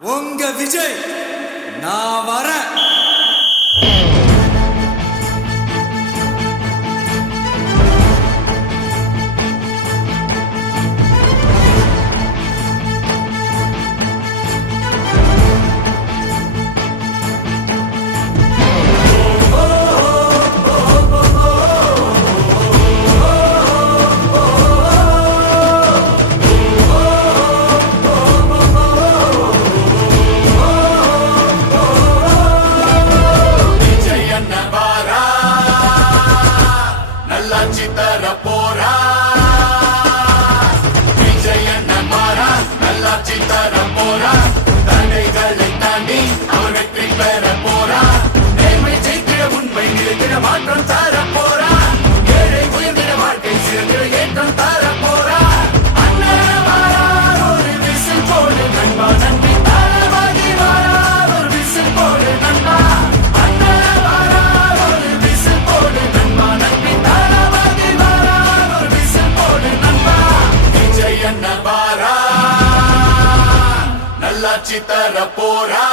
உங்க விஜய் நான் வரேன். தர போரா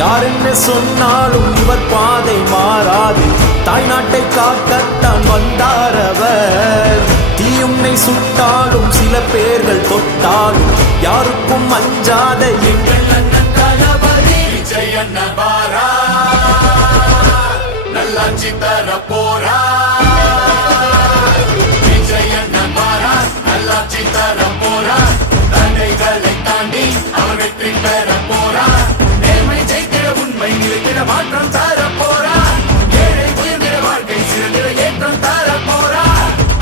யார் என்ன சொன்னாலும் இவர் பாதை மாறாது. தாய்நாட்டை காக்கத்தான் வந்தார் அவர். தீயுன்னை சுட்டாலும் சில பேர்கள் தொட்டாலும் யாருக்கும் அஞ்சாத எங்கள் அண்ணன் தளபதி விஜய் அண்ணன் வாரா, நல்லாட்சி தர போரா. விஜய் அண்ணன் வாரா, நல்லாட்சி தர போரா. தடைகளை தாண்டி அவர் வெற்றி பெற போரா. மாற்றம் தர போரா. ஏழை உயர்ந்திட வாழ்க்கை சிறந்திட ஏற்றம் தர போரா.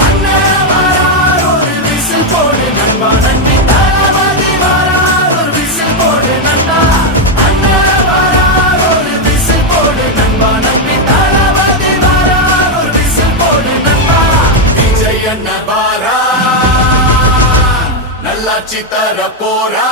அண்ணன் வாரார், ஒரு விசில் போடு நண்பா. நன்றி தளபதி வாரார், ஒரு விசில் போடு நண்பா. அண்ணன் வாரார், ஒரு விசில் போடு நண்பா. நன்றி தளபதி வாரார், ஒரு விசில் போடு நண்பா. விஜய் அண்ணன் வாரார், நல்லாட்சி தர போரா.